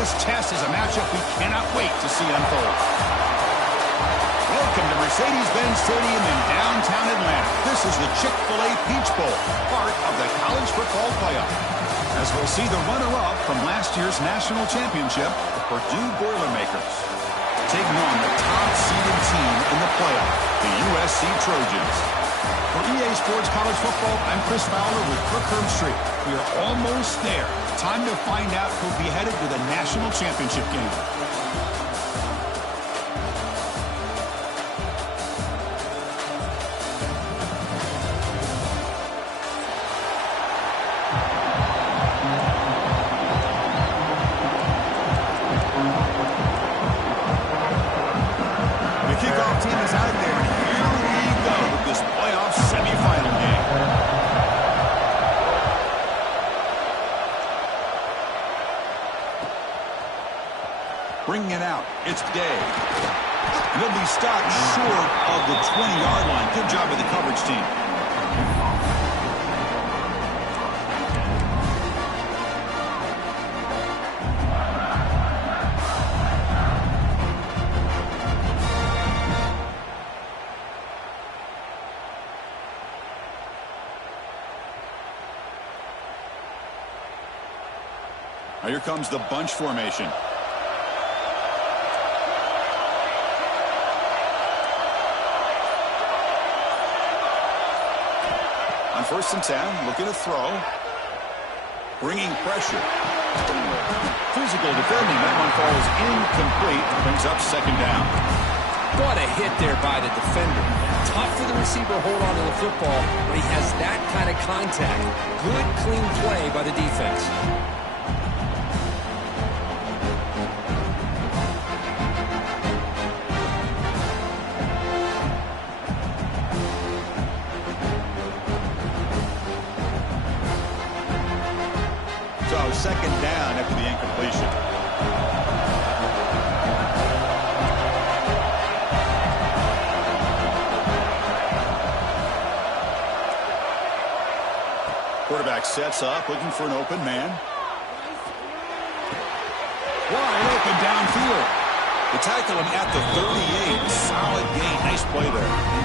This test is a matchup we cannot wait to see unfold. Welcome to Mercedes-Benz Stadium in downtown Atlanta. This is the Chick-fil-A Peach Bowl, part of the college football playoff. As we'll see the runner-up from last year's national championship, the Purdue Boilermakers, taking on the top-seeded team in the playoff, the USC Trojans. For EA Sports College Football, I'm Chris Fowler with Kirk Herbstreit. We are almost there. Time to find out who'll be headed to the national championship game. Bringing it out, it's Day. And he'll be stopped short of the 20-yard line. Good job of the coverage team. Now here comes the bunch formation. On 1st and 10, looking to throw. Bringing pressure. Physical defending. That one falls incomplete. Brings up 2nd down. What a hit there by the defender. Tough for the receiver to hold on to the football, but he has that kind of contact. Good, clean play by the defense. So 2nd down after the incompletion. Quarterback sets up, looking for an open man. Wide open downfield. They tackle him at the 38. Solid gain. Nice play there.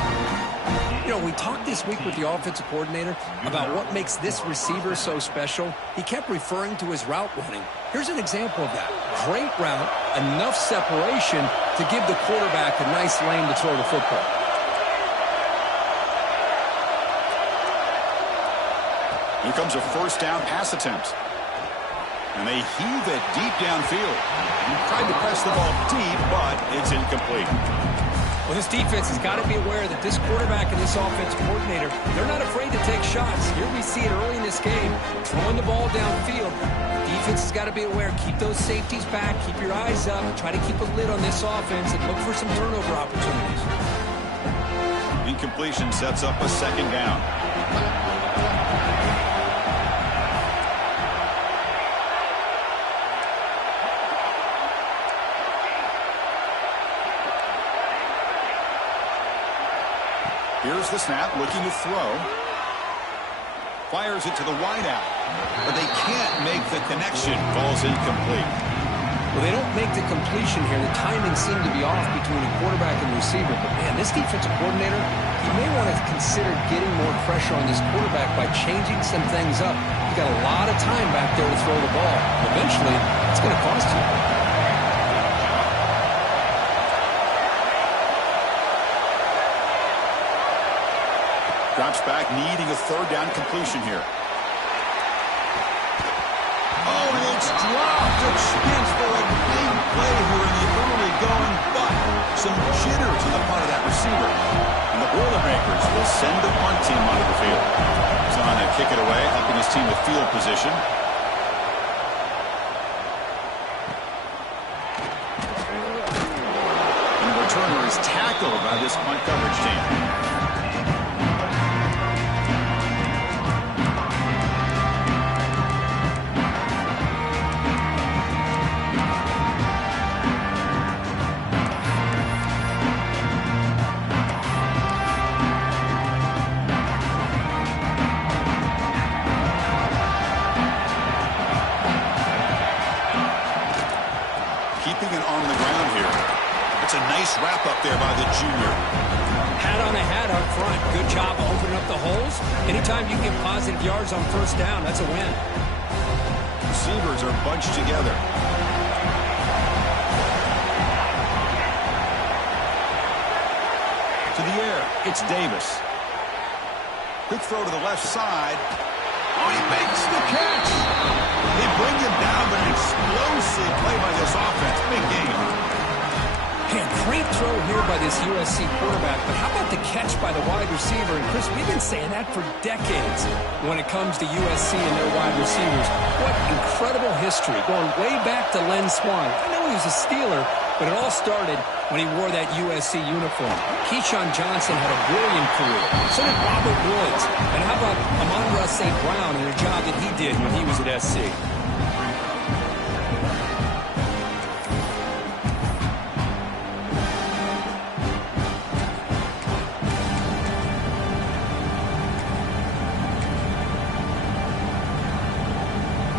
You know, we talked this week with the offensive coordinator about what makes this receiver so special. He kept referring to his route running. Here's an example of that. Great route, enough separation to give the quarterback a nice lane to throw the football. Here comes a 1st down pass attempt. And they heave it deep downfield. He tried to press the ball deep, but it's incomplete. Well, this defense has got to be aware that this quarterback and this offensive coordinator, they're not afraid to take shots. Here we see it early in this game, throwing the ball downfield. The defense has got to be aware. Keep those safeties back. Keep your eyes up. Try to keep a lid on this offense and look for some turnover opportunities. Incompletion sets up a 2nd down. Here's the snap, looking to throw. Fires it to the wideout. But they can't make the connection. Ball's incomplete. Well, they don't make the completion here. The timing seemed to be off between the quarterback and receiver. But, man, this defensive coordinator, he may want to consider getting more pressure on this quarterback by changing some things up. He's got a lot of time back there to throw the ball. Eventually, it's going to cost you. Drops back, needing a 3rd down completion here. Oh, it's dropped. A chance for a big play here in the early going, but some jitters on the part of that receiver. And the Boilermakers will send the punt team onto the field. He's on to kick it away, helping his team with field position. And the returner is tackled by this punt coverage team. keeping it on the ground here. It's a nice wrap-up there by the junior. Hat on a hat up front. Good job opening up the holes. Anytime you get positive yards on first down, that's a win. Receivers are bunched together. To the air, it's Davis. Quick throw to the left side. Oh, he makes the catch. They bring him down, but an explosive play by this offense. Big game. Hey, great throw here by this USC quarterback, but how about the catch by the wide receiver? And Chris, we've been saying that for decades when it comes to USC and their wide receivers. What incredible history, going way back to Len Swan. I know he was a Steeler, but it all started when he wore that USC uniform. Keyshawn Johnson had a brilliant career. So did Robert Woods. And how about Amon-Ra St. Brown and the job that he did when he was at SC?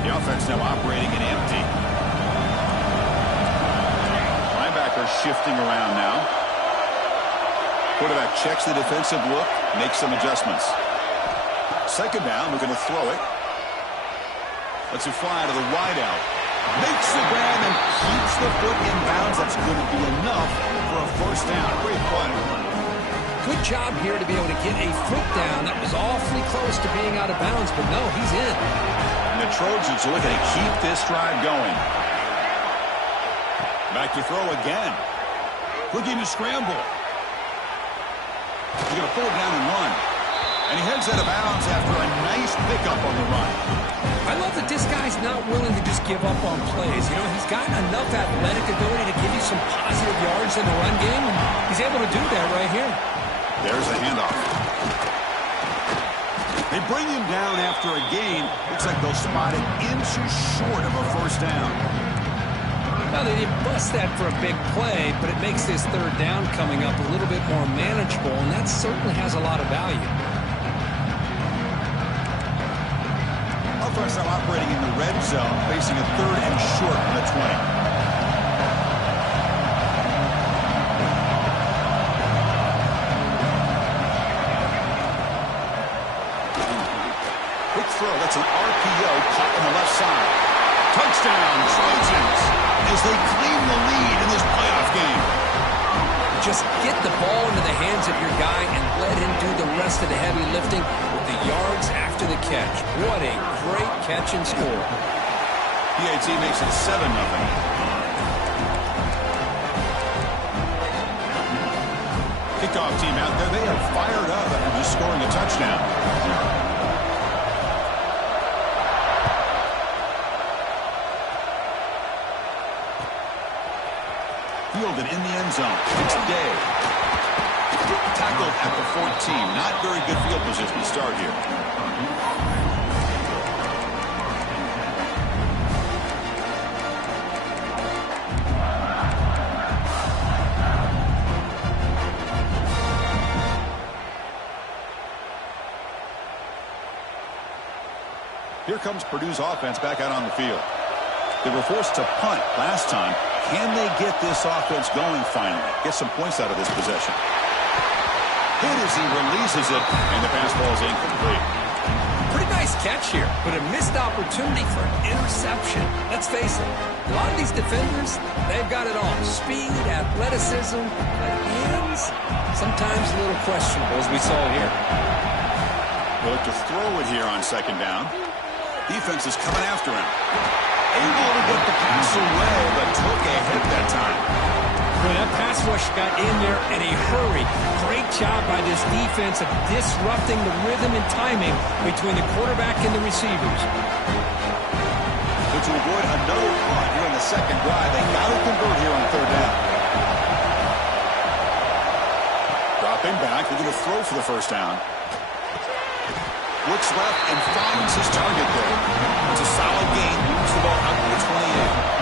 The offense now operating in empty. Linebacker shifting around now. Quarterback checks the defensive look, makes some adjustments. Second down, looking to throw it. Lets it fly to the wideout. Makes the grab and keeps the foot in bounds. That's going to be enough for a first down. Great play. Good job here to be able to get a foot down. That was awfully close to being out of bounds, but no, he's in. And the Trojans are looking to keep this drive going. Back to throw again. Looking to scramble. He's going to pull it down and run. And he heads out of bounds after a nice pickup on the run. I love that this guy's not willing to just give up on plays. You know, he's got enough athletic ability to give you some positive yards in the run game, and he's able to do that right here. There's the handoff. They bring him down after a gain. Looks like they'll spot it inches short of a first down. Well, they didn't bust that for a big play, but it makes this third down coming up a little bit more manageable, and that certainly has a lot of value. Offense now operating in the red zone, facing a third and short from the 20. Quick throw, that's an RPO caught on the left side. Touchdown, Trojans, as they claim the lead in this playoff game. Just get the ball into the hands of your guy and let him do the rest of the heavy lifting with the yards after the catch. What a great catch and score. PAT makes it 7-0. Kickoff team out there, they are fired up after just scoring a touchdown. Fielded in the end zone. It's Day. Tackled at the 14. Not very good field position to start here. Here comes Purdue's offense back out on the field. They were forced to punt last time. Can they get this offense going finally? Get some points out of this possession. Hit as he releases it, and the pass ball is incomplete. Pretty nice catch here, but a missed opportunity for an interception. Let's face it, a lot of these defenders, they've got it all. Speed, athleticism, but hands, sometimes a little questionable, as we saw here. They'll look to throw it here on second down. Defense is coming after him. Able to get the pass away, but took a hit that time. Well, that pass rush got in there in a hurry. Great job by this defense of disrupting the rhythm and timing between the quarterback and the receivers. But to avoid another punt here in the second drive, they got to convert here on third down. Dropping back, they're going to throw for the first down. Looks left and finds his target there. It's a solid gain. Moves the ball up to the 28.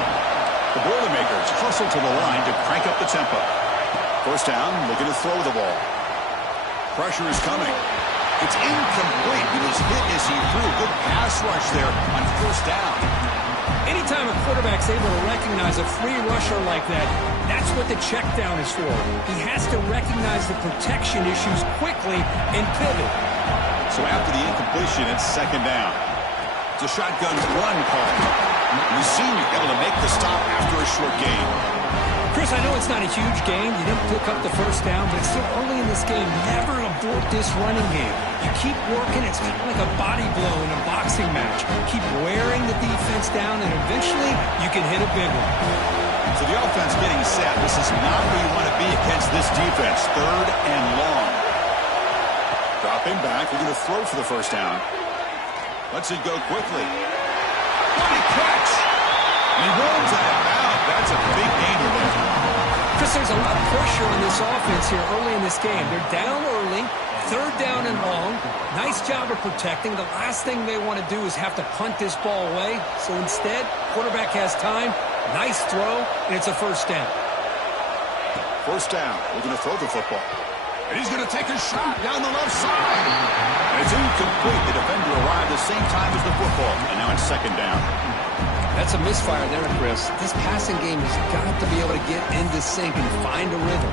The Boilermakers hustle to the line to crank up the tempo. First down, looking to throw the ball. Pressure is coming. It's incomplete. He was hit as he threw. Good pass rush there on first down. Anytime a quarterback's able to recognize a free rusher like that, that's what the check down is for. He has to recognize the protection issues quickly and pivot. So after the incompletion, it's second down. It's a shotgun run call. The senior able to make the stop after a short gain. Chris, I know it's not a huge gain. You didn't pick up the first down, but it's still early in this game. Never abort this running game. You keep working. It's kind of like a body blow in a boxing match. Keep wearing the defense down, and eventually you can hit a big one. So the offense getting set. This is not where you want to be against this defense. Third and long. Dropping back. We're going to throw for the first down. Lets it go quickly. What a catch! And he rolls out of bounds. That's a big gainer there. Chris, there's a lot of pressure on this offense here early in this game. They're down early, third down and long. Nice job of protecting. The last thing they want to do is have to punt this ball away. So instead, quarterback has time. Nice throw, and it's a first down. First down. We're going to throw the football. And he's going to take a shot down the left side. And it's incomplete. The defender arrived the same time as the football. And now it's second down. That's a misfire there, Chris. This passing game has got to be able to get into sync and find a rhythm.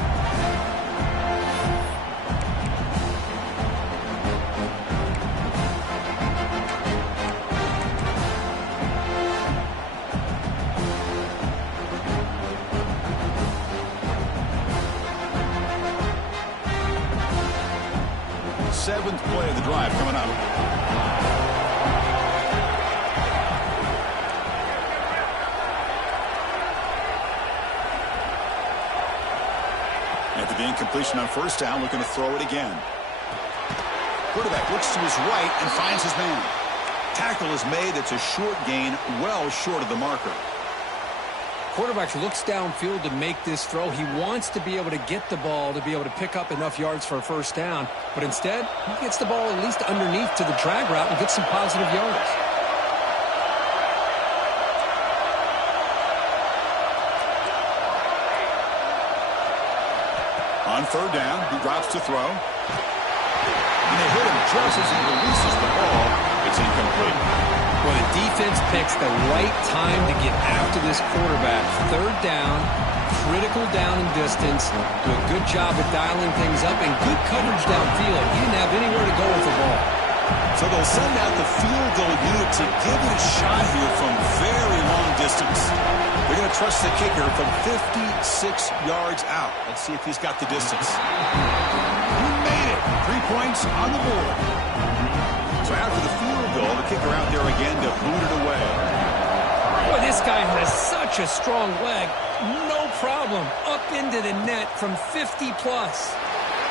Seventh play of the drive coming up. After the incompletion on first down, looking to throw it again. Quarterback looks to his right and finds his man. Tackle is made. It's a short gain, well short of the marker. Quarterback looks downfield to make this throw. He wants to be able to get the ball to be able to pick up enough yards for a first down. But instead, he gets the ball at least underneath to the drag route and gets some positive yards. On third down, he drops to throw. And they hit him just as he releases the ball. It's incomplete. Well, the defense picks the right time to get after this quarterback. Third down, critical down and distance. Do a good job of dialing things up and good coverage downfield. He didn't have anywhere to go with the ball. So they'll send out the field goal unit to give it a shot here from very long distance. They're going to trust the kicker from 56 yards out. Let's see if he's got the distance. He made it. 3 points on the board. So after the field goal, the kicker out there again to boot it away. Boy, this guy has such a strong leg. No problem. Up into the net from 50 plus.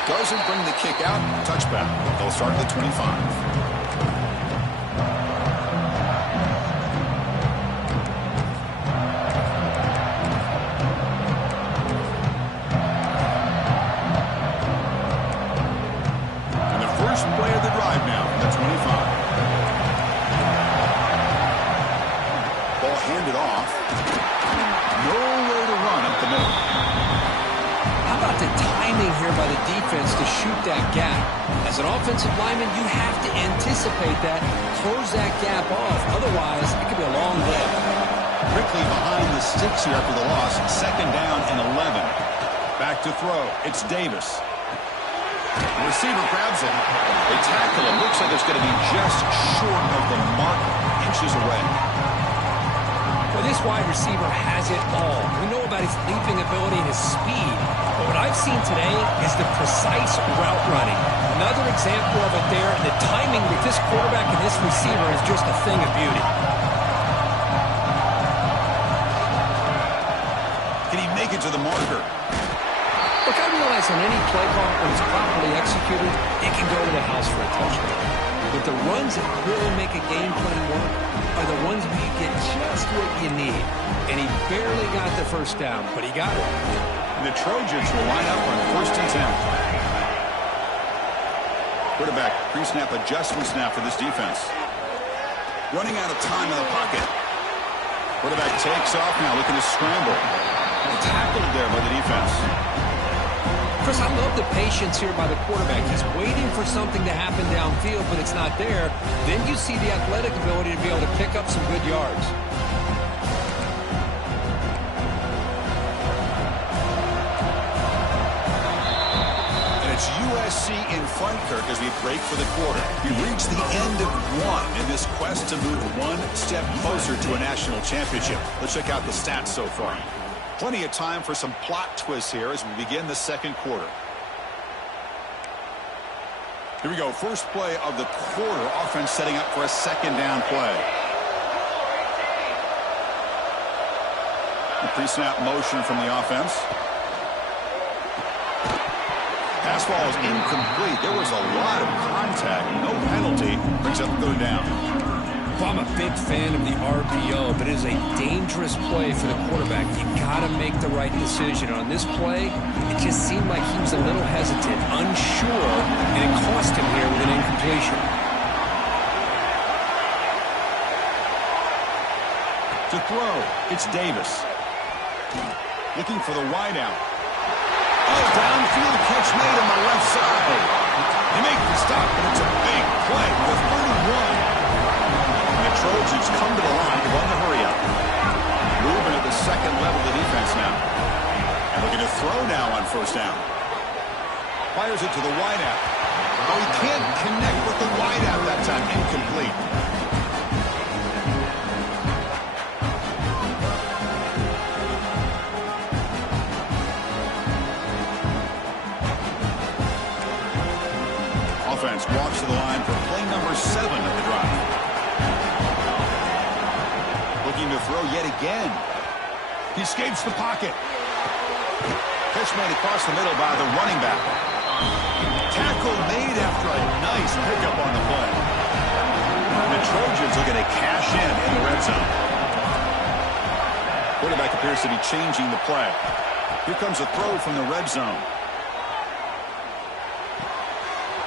Doesn't bring the kick out. Touchback. They'll start at the 25. Play of the drive now from the 25. Ball handed off. Nowhere to run up the middle. How about the timing here by the defense to shoot that gap? As an offensive lineman, you have to anticipate that, close that gap off. Otherwise, it could be a long day. Quickly behind the sticks here after the loss. Second down and 11. Back to throw. It's Davis. The receiver grabs him. They tackle him. Looks like it's going to be just short of the mark, inches away. Well, this wide receiver has it all. We know about his leaping ability and his speed. But what I've seen today is the precise route running. Another example of it there. The timing with this quarterback and this receiver is just a thing of beauty. Can he make it to the marker? Look, I realize on any play call, when it's properly executed, it can go to the house for a touchdown. But the runs that really make a game plan work are the ones where you get just what you need. And he barely got the first down, but he got it. And the Trojans will line up on first and 10. Quarterback pre-snap adjustment snap for this defense. Running out of time in the pocket. Quarterback takes off now, looking to scramble. Tackled there by the defense. Chris, I love the patience here by the quarterback. He's waiting for something to happen downfield, but it's not there. Then you see the athletic ability to be able to pick up some good yards. in front, Kirk, as we break for the quarter. We reach the end of one in this quest to move one step closer to a national championship. Let's check out the stats so far. Plenty of time for some plot twists here as we begin the second quarter. Here we go. First play of the quarter. Offense setting up for a second down play. The pre-snap motion from the offense. Pass ball is incomplete. There was a lot of contact. No penalty. Brings up third down. Well, I'm a big fan of the RPO, but it is a dangerous play for the quarterback. You got to make the right decision. On this play, it just seemed like he was a little hesitant, unsure, and it cost him here with an incompletion. To throw, it's Davis. Looking for the wideout. Oh, downfield catch made on the left side. They make the stop, but it's a big play for 31. The Trojans come to the line to run the hurry up. Moving at the second level of the defense now. And looking to throw now on first down. Fires it to the wideout. Oh, he can't connect with the wideout that time. Incomplete. Offense walks to the line for play number 7 of the drive. Looking to throw yet again. He escapes the pocket. Catch made across the middle by the running back. Tackle made after a nice pickup on the play. The Trojans are going to cash in the red zone. Quarterback appears to be changing the play. Here comes a throw from the red zone.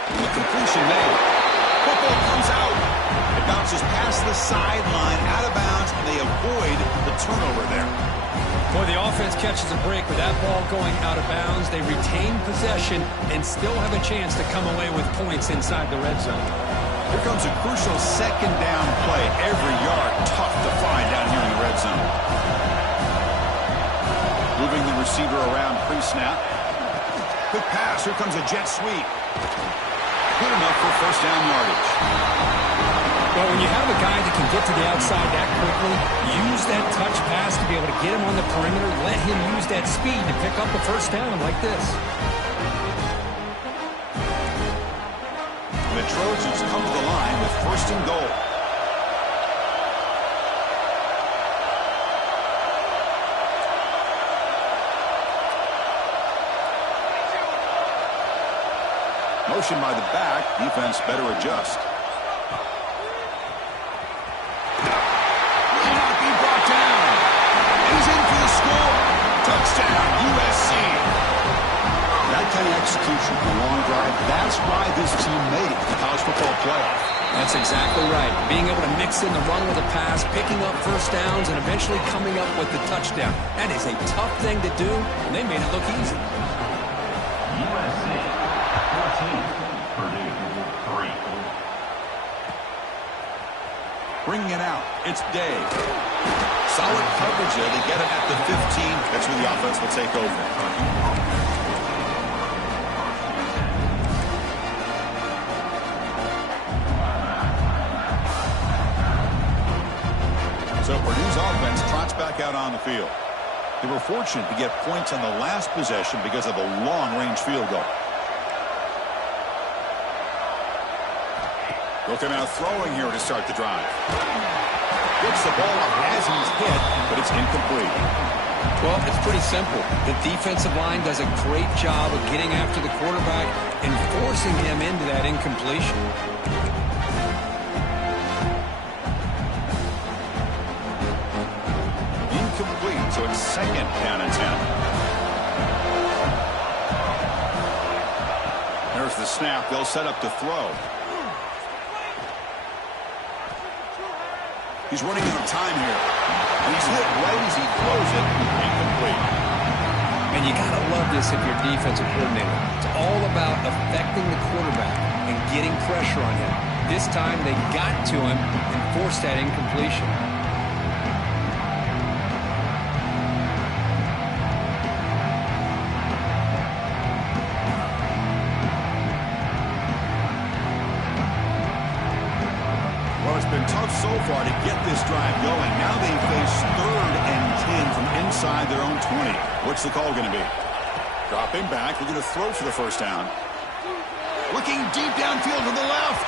The completion made. Football comes out. It bounces past the sideline, out of bounds, and they avoid the turnover there. Boy, the offense catches a break with that ball going out of bounds. They retain possession and still have a chance to come away with points inside the red zone. Here comes a crucial second down play. Every yard tough to find down here in the red zone. Moving the receiver around pre-snap. Quick pass. Here comes a jet sweep. Good enough for first down yardage. Well, when you have a guy that can get to the outside that quickly, use that touch pass to be able to get him on the perimeter, let him use that speed to pick up a first down like this. The Trojans come to the line with first and goal. Motion by the back. Defense better adjust. Will not be brought down. He's in for the score. Touchdown, USC. That kind of execution for a long drive, that's why this team made it to the college football playoff. That's exactly right. Being able to mix in the run with a pass, picking up first downs, and eventually coming up with the touchdown. That is a tough thing to do, and they made it look easy. USC 14, Purdue 3. Bringing it out, it's Day. Solid coverage there. They get it at the 15. That's where the offense will take over. So Purdue's offense trots back out on the field. They were fortunate to get points on the last possession because of a long-range field goal. They'll come out throwing here to start the drive. Gets the ball up as he's hit, but it's incomplete. Well, it's pretty simple. The defensive line does a great job of getting after the quarterback and forcing him into that incompletion. Incomplete, so it's second down and 10. There's the snap. They'll set up to throw. He's running out of time here. And he's hit right as he throws it. Incomplete. And you got to love this if you're a defensive coordinator. It's all about affecting the quarterback and getting pressure on him. This time they got to him and forced that incompletion. inside their own 20. What's the call going to be? Dropping back. They're going to throw for the first down. Looking deep downfield to the left.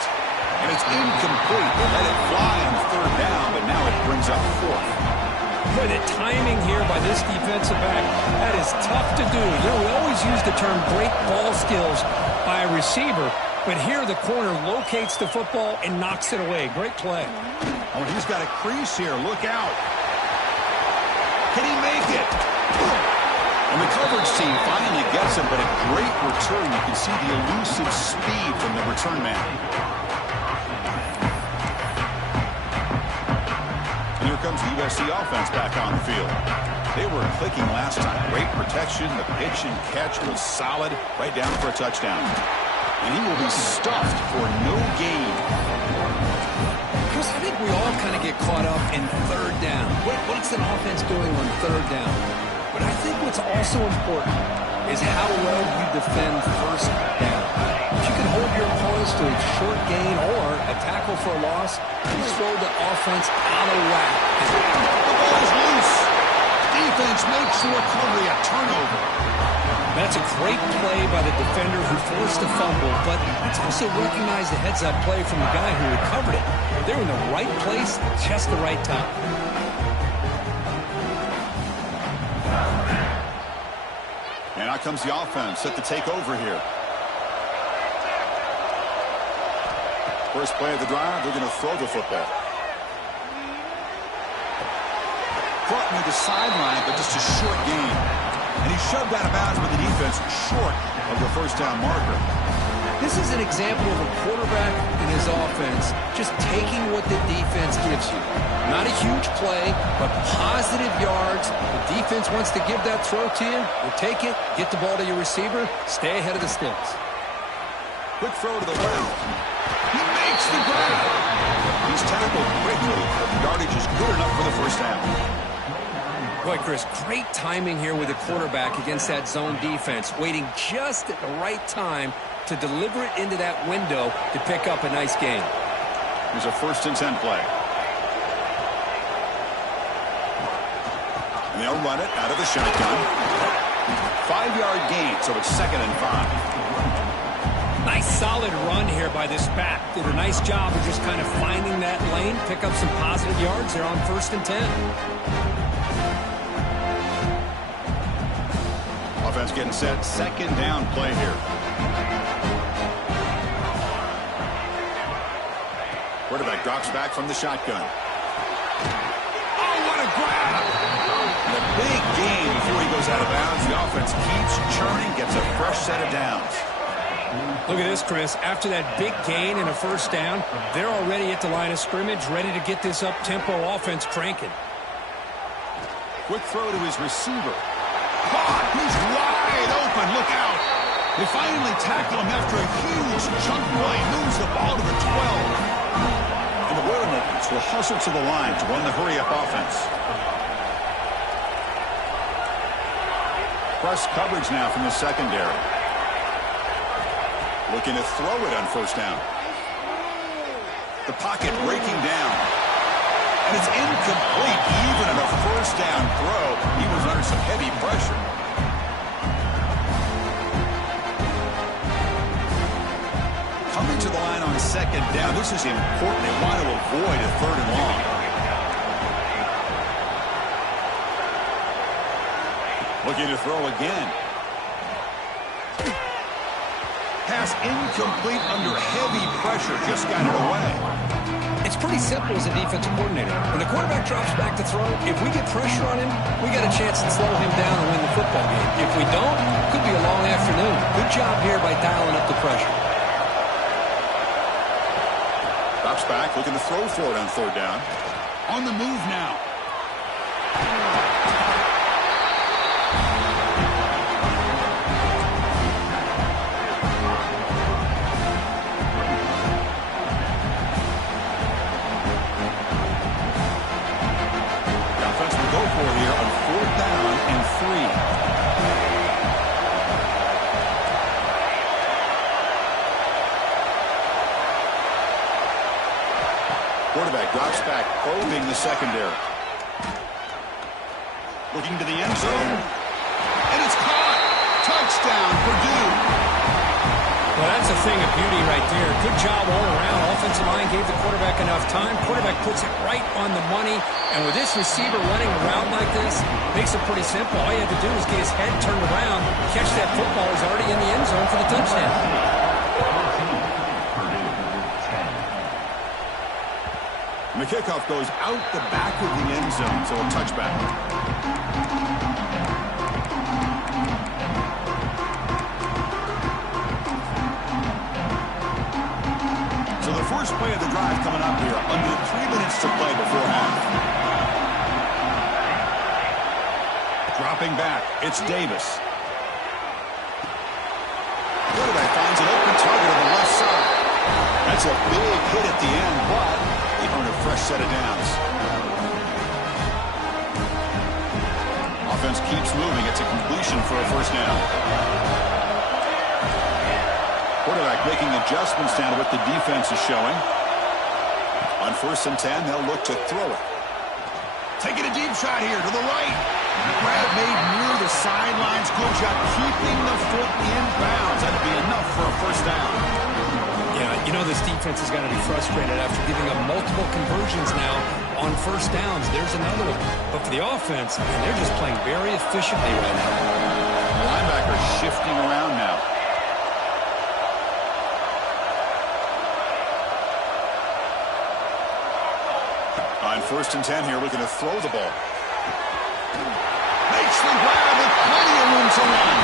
And it's incomplete. They let it fly on third down, but now it brings up fourth. Boy, the timing here by this defensive back, that is tough to do. You know, we always use the term great ball skills by a receiver, but here the corner locates the football and knocks it away. Great play. Oh, he's got a crease here. Look out. Can he make it? And the coverage team finally gets him, but a great return. You can see the elusive speed from the return man. And here comes the USC offense back on the field. They were clicking last time. Great protection. The pitch and catch was solid. Right down for a touchdown. And he will be stuffed for no gain. Chris, I think we all kind of get caught up in third down. What's an offense doing on third down? But I think what's also important is how well you defend first down. If you can hold your opponents to a short gain or a tackle for a loss, you throw the offense out of whack. The ball is loose. Defense makes the recovery a turnover. That's a great play by the defender who forced a fumble, but let's also recognize the heads-up play from the guy who recovered it. They're in the right place, just the right time. And out comes the offense set to take over here. First play of the drive, they're going to throw the football. Caught near the sideline, but just a short gain. And he shoved out of bounds with the defense short of the first down marker. This is an example of a quarterback in his offense just taking what the defense gives you. Not a huge play, but positive yards. The defense wants to give that throw to you. You take it, get the ball to your receiver, stay ahead of the sticks. Quick throw to the left. He makes the grab. He's tackled quickly. The yardage is good enough for the first down. Boy, Chris, great timing here with the quarterback against that zone defense, waiting just at the right time to deliver it into that window to pick up a nice gain. Here's a 1st and 10 play. And they'll run it out of the shotgun. 5-yard gain, so it's 2nd and 5. Nice solid run here by this back. Did a nice job of just kind of finding that lane, pick up some positive yards. They're on 1st and 10. Offense getting set. 2nd down play here. Quarterback drops back from the shotgun. Oh, what a grab! And a big gain before he goes out of bounds. The offense keeps churning, gets a fresh set of downs. Look at this, Chris. After that big gain and a 1st down, they're already at the line of scrimmage, ready to get this up-tempo offense cranking. Quick throw to his receiver. Caught! He's wide open. Look out! They finally tackle him after a huge chunk play. Moves the ball to the 12. And the Boilermakers will hustle to the line to run the hurry-up offense. Press coverage now from the secondary. Looking to throw it on 1st down. The pocket breaking down. And it's incomplete. Even on a 1st down throw, he was under some heavy pressure. Coming to the line on 2nd down. This is important. They want to avoid a 3rd and long. Looking to throw again. Pass incomplete under heavy pressure. Just got it away. It's pretty simple as a defensive coordinator. When the quarterback drops back to throw, if we get pressure on him, we got a chance to slow him down and win the football game. If we don't, it could be a long afternoon. Good job here by dialing up the pressure. Drops back, looking to throw for it on 3rd down. On the move now. Quarterback drops back, probing the secondary. Looking to the end zone. And it's caught. Touchdown, Purdue. Well, that's a thing of beauty right there. Good job all around. Offensive line gave the quarterback enough time. Quarterback puts it right on the money. And with this receiver running around like this, makes it pretty simple. All you have to do is get his head turned around, catch that football. He's already in the end zone for the touchdown. And the kickoff goes out the back of the end zone, so a touchback. So the first play of the drive coming up here, under 3 minutes to play before half. Dropping back, it's Davis. Quarterback finds an open target on the left side. That's a big hit at the end, but they earn a fresh set of downs. Offense keeps moving. It's a completion for a first down. Quarterback making adjustments down to what the defense is showing. On 1st and 10, they'll look to throw it. Taking a deep shot here to the right. Grab made near the sidelines. Good job keeping the foot in bounds. That'll be enough for a first down. Yeah, you know this defense is going to be frustrated after giving up multiple conversions now on first downs. There's another one. But for the offense, man, they're just playing very efficiently right now. The linebacker shifting around now. On 1st and 10 here, looking to throw the ball. Makes the grab with plenty of room to run.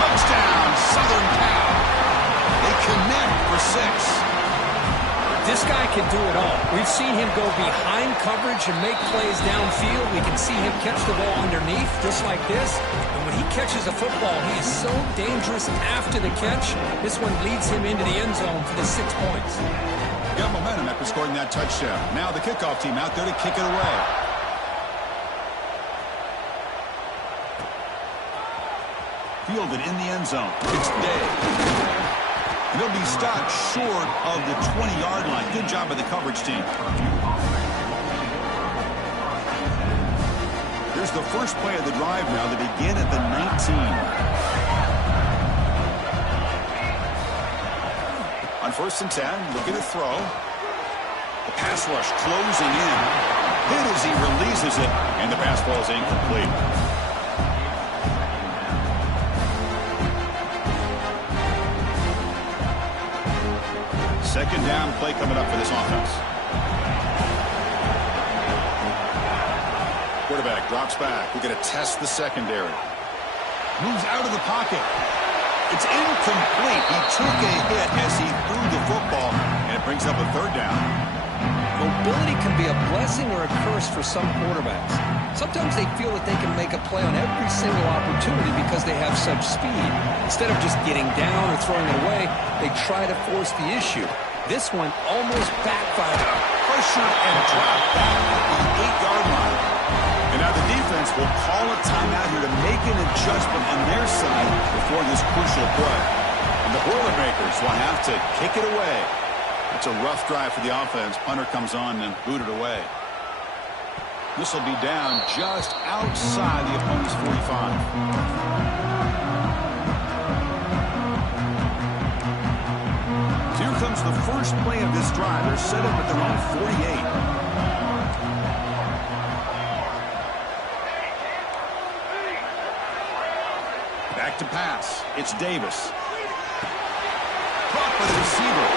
Touchdown, Southern Cal. They connect for 6. This guy can do it all. We've seen him go behind coverage and make plays downfield. We can see him catch the ball underneath, just like this. And when he catches a football, he is so dangerous after the catch. This one leads him into the end zone for the 6 points. Got momentum after scoring that touchdown. Now the kickoff team out there to kick it away. Fielded in the end zone. It's Day. And he'll be stopped short of the 20-yard line. Good job by the coverage team. Here's the first play of the drive now. They begin at the 19. On 1st and 10, looking to throw. The pass rush closing in. Hit as he releases it, and the pass ball is incomplete. Second down play coming up for this offense. Quarterback drops back. We're going to test the secondary. Moves out of the pocket. It's incomplete. He took a hit as he threw the football, and it brings up a 3rd down. Mobility can be a blessing or a curse for some quarterbacks. Sometimes they feel that they can make a play on every single opportunity because they have such speed. Instead of just getting down or throwing it away, they try to force the issue. This one almost backfired. Pressure and drop back at the 8-yard line. And now the defense will call a timeout here to make an adjustment on their side before this crucial play. And the Boilermakers will have to kick it away. It's a rough drive for the offense. Punter comes on and booted away. This will be down just outside the opponent's 45. So here comes the first play of this drive. They're set up at their own 48. Back to pass. It's Davis. Caught by the receiver.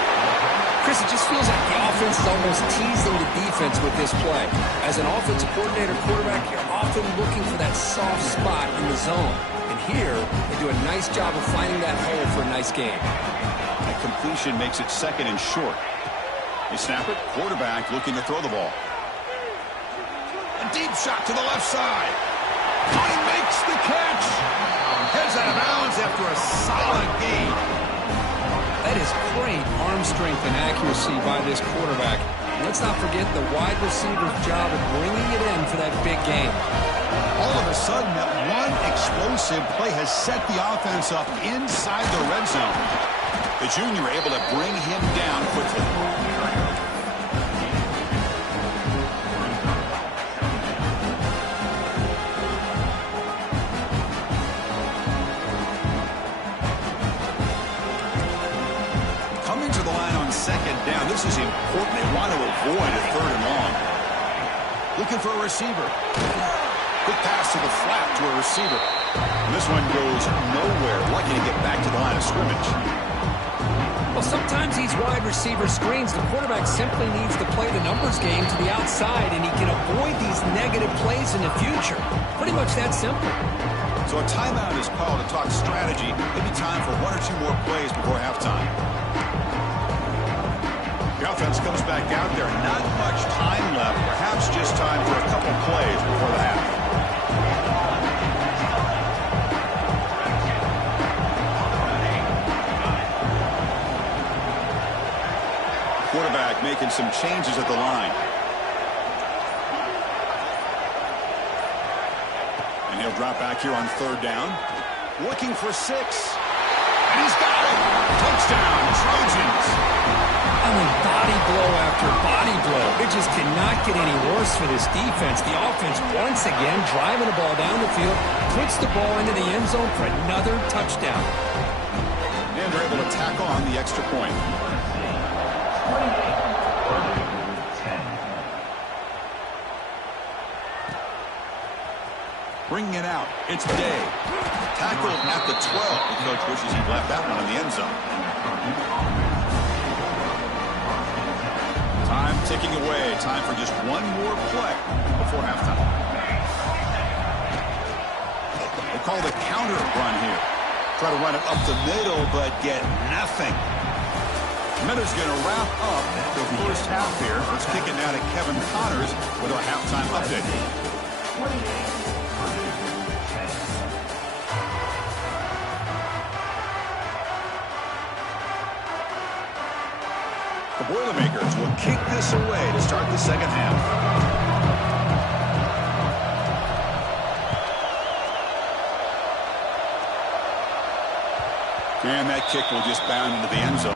Chris, it just feels like the offense is almost teasing the defense with this play. As an offensive coordinator, quarterback, you're often looking for that soft spot in the zone. And here, they do a nice job of finding that hole for a nice game. That completion makes it 2nd and short. They snap it. Quarterback looking to throw the ball. A deep shot to the left side. Oh, he makes the catch. Heads out of bounds after a solid gain. That is great arm strength and accuracy by this quarterback. Let's not forget the wide receiver's job of bringing it in for that big game. All of a sudden, that one explosive play has set the offense up inside the red zone. The junior able to bring him down quickly. important. They want to avoid a 3rd and long. Looking for a receiver. Quick pass to the flat to a receiver. And this one goes nowhere. Lucky to get back to the line of scrimmage. Well, sometimes these wide receiver screens, the quarterback simply needs to play the numbers game to the outside, and he can avoid these negative plays in the future. Pretty much that simple. So a timeout is called to talk strategy. Maybe time for 1 or 2 more plays before halftime. The offense comes back out there. Not much time left. Perhaps just time for a couple plays before the half. Quarterback making some changes at the line. And he'll drop back here on 3rd down. Looking for 6. And he's got it. Touchdown, Trojans. I mean, body blow after body blow. It just cannot get any worse for this defense. The offense, once again, driving the ball down the field, puts the ball into the end zone for another touchdown. And they're able to tack on the extra point. Bringing it out, it's Day. Tackled at the 12. The coach wishes he'd left that one in the end zone. Time ticking away. Time for just 1 more play before halftime. They call the counter run here. Try to run it up the middle, but get nothing. Miller's going to wrap up the first half here. Let's kick it now to Kevin Connors with our halftime update. The Boilermakers will kick this away to start the second half. And that kick will just bound into the end zone.